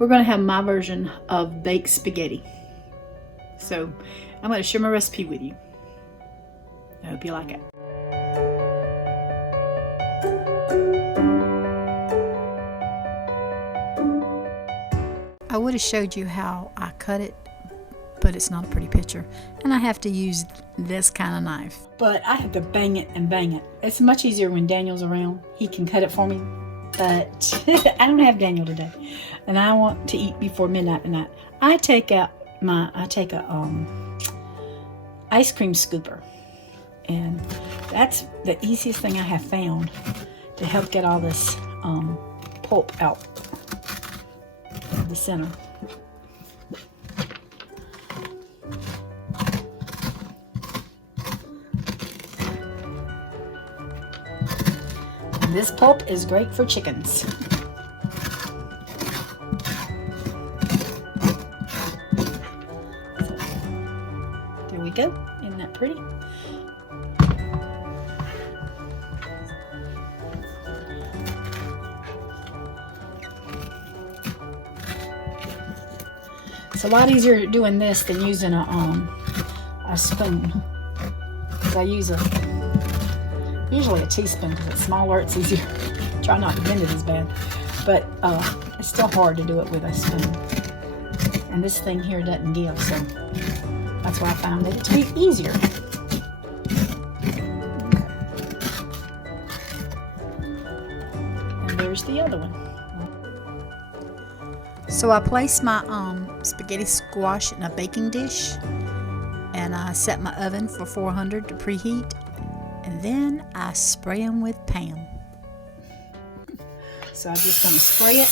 we're going to have my version of baked spaghetti. So I'm going to share my recipe with you. I hope you like it. I would have showed you how I cut it, but it's not a pretty picture. And I have to use this kind of knife. But I have to bang it and bang it. It's much easier when Daniel's around. He can cut it for me. But I don't have Daniel today. And I want to eat before midnight tonight. I take a ice cream scooper. And that's the easiest thing I have found to help get all this pulp out of the center. And this pulp is great for chickens. There we go. Isn't that pretty? It's a lot easier doing this than using a spoon. Because I use usually a teaspoon because it's smaller, it's easier. Try not to bend it as bad. But it's still hard to do it with a spoon. And this thing here doesn't give, so that's why I found it to be easier. And there's the other one. So I placed my spaghetti squash in a baking dish, and I set my oven for 400 to preheat, and then I spray them with Pam. So I'm just going to spray it,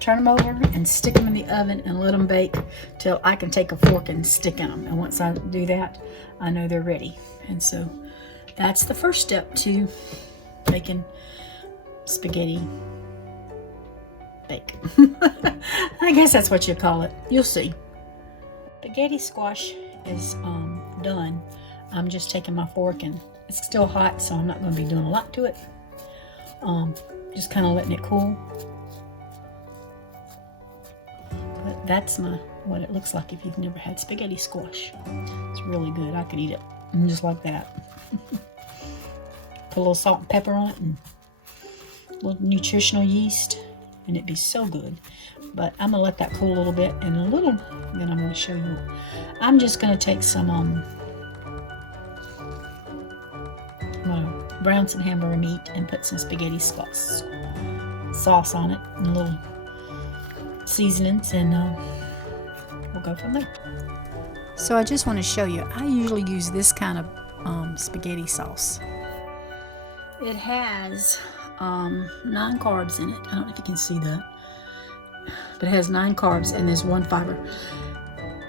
turn them over, and stick them in the oven and let them bake till I can take a fork and stick in them. And once I do that, I know they're ready. And so that's the first step to making spaghetti bake. I guess that's what you call it. You'll see. Spaghetti squash is done. I'm just taking my fork, and it's still hot, so I'm not going to be doing a lot to it. Just kind of letting it cool. But that's what it looks like if you've never had spaghetti squash. It's really good. I could eat it just like that. Put a little salt and pepper on it, and a little nutritional yeast, and it'd be so good. But I'm gonna let that cool a little bit, and then I'm gonna show you. I'm just gonna take some brown some hamburger meat and put some spaghetti sauce on it, and a little seasonings, and we'll go from there. So I just want to show you, I usually use this kind of spaghetti sauce. It has 9 carbs in it. I don't know if you can see that, but it has 9 carbs and there's 1 fiber.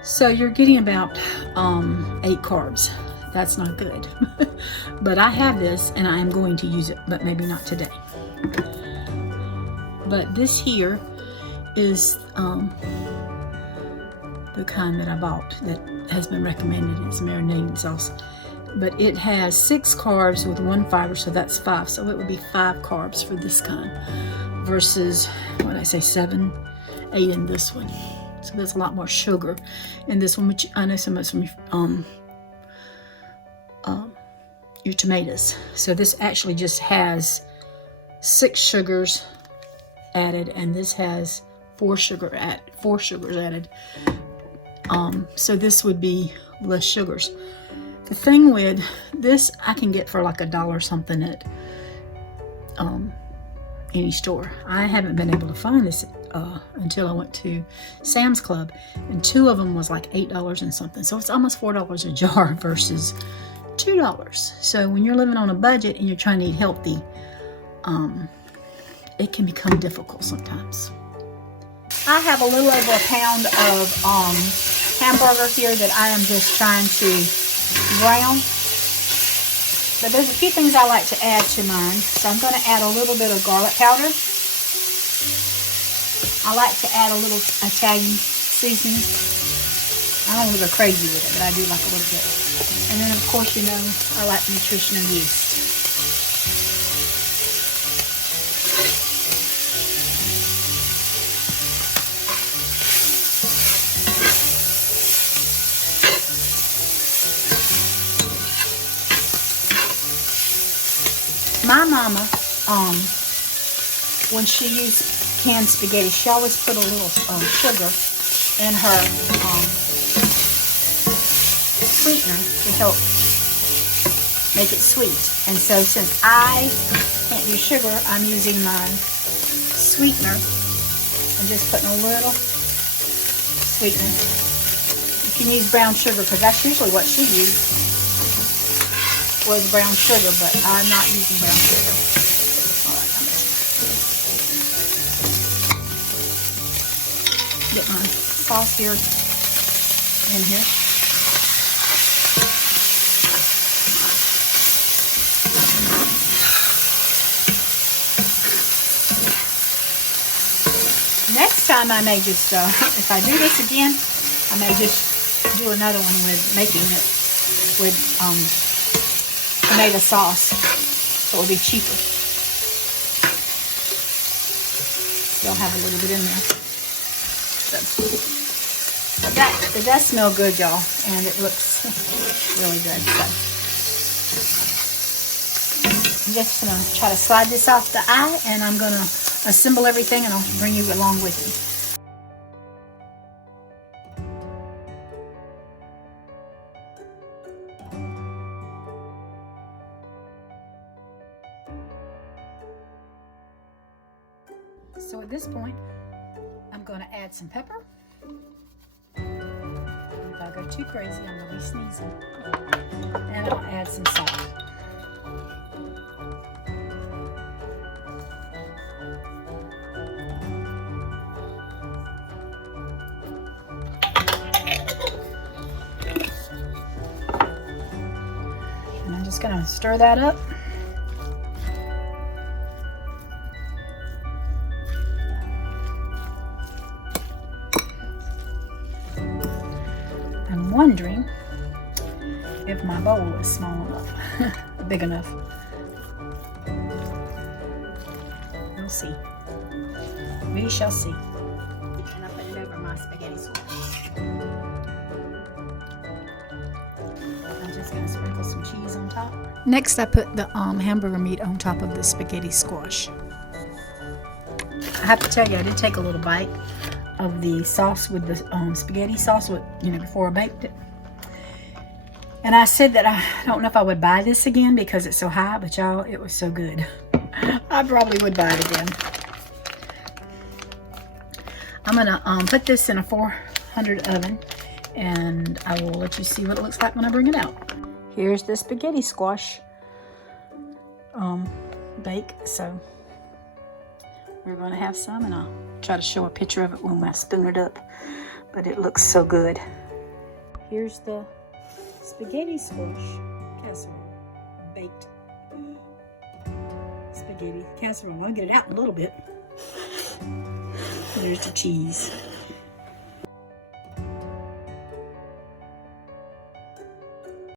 So you're getting about 8 carbs. That's not good. But I have this and I am going to use it, but maybe not today. But this here is the kind that I bought that has been recommended. It's marinating sauce. But it has 6 carbs with 1 fiber, so that's 5. So it would be 5 carbs for this kind versus, what did I say, 7, 8 in this one. So there's a lot more sugar in this one, which I know so much from your tomatoes. So this actually just has 6 sugars added, and this has 4 sugars added. So this would be less sugars. The thing with this, I can get for like $1 something at any store. I haven't been able to find this until I went to Sam's Club, and 2 of them was like $8 and something. So it's almost $4 a jar versus $2. So when you're living on a budget and you're trying to eat healthy, it can become difficult sometimes. I have a little over a pound of hamburger here that I am just trying to brown. But there's a few things I like to add to mine. So I'm going to add a little bit of garlic powder. I like to add a little Italian seasoning. I don't want to go crazy with it, but I do like a little bit. And then, of course, you know, I like nutritional yeast. Mama, when she used canned spaghetti, she always put a little sugar in her sweetener to help make it sweet. And so since I can't do sugar, I'm using my sweetener and just putting a little sweetener. You can use brown sugar because that's usually what she used, was brown sugar, but I'm not using brown sugar. All right, I'm gonna get my sauce here in here. Next time I may just, if I do this again, I may just do another one with making it with tomato sauce, so it'll be cheaper. Still have a little bit in there. So it does smell good, y'all, and it looks really good. So I'm just gonna try to slide this off the eye, and I'm gonna assemble everything, and I'll bring you along with me. So at this point, I'm going to add some pepper. If I go too crazy, I'm going to be sneezing. And I'll add some salt. And I'm just going to stir that up. I'm wondering if my bowl is small enough, big enough. We'll see. We shall see. And I put it over my spaghetti squash. I'm just going to sprinkle some cheese on top. Next, I put the hamburger meat on top of the spaghetti squash. I have to tell you, I did take a little bite of the sauce with the spaghetti sauce with, before I baked it. And I said that I don't know if I would buy this again because it's so high, but y'all, it was so good. I probably would buy it again. I'm gonna put this in a 400 oven, and I will let you see what it looks like when I bring it out. Here's the spaghetti squash bake. So we're gonna have some, and I'll try to show a picture of it when I spoon it up, but it looks so good. Here's the spaghetti squash casserole, baked spaghetti casserole. I'm gonna get it out in a little bit. There's the cheese.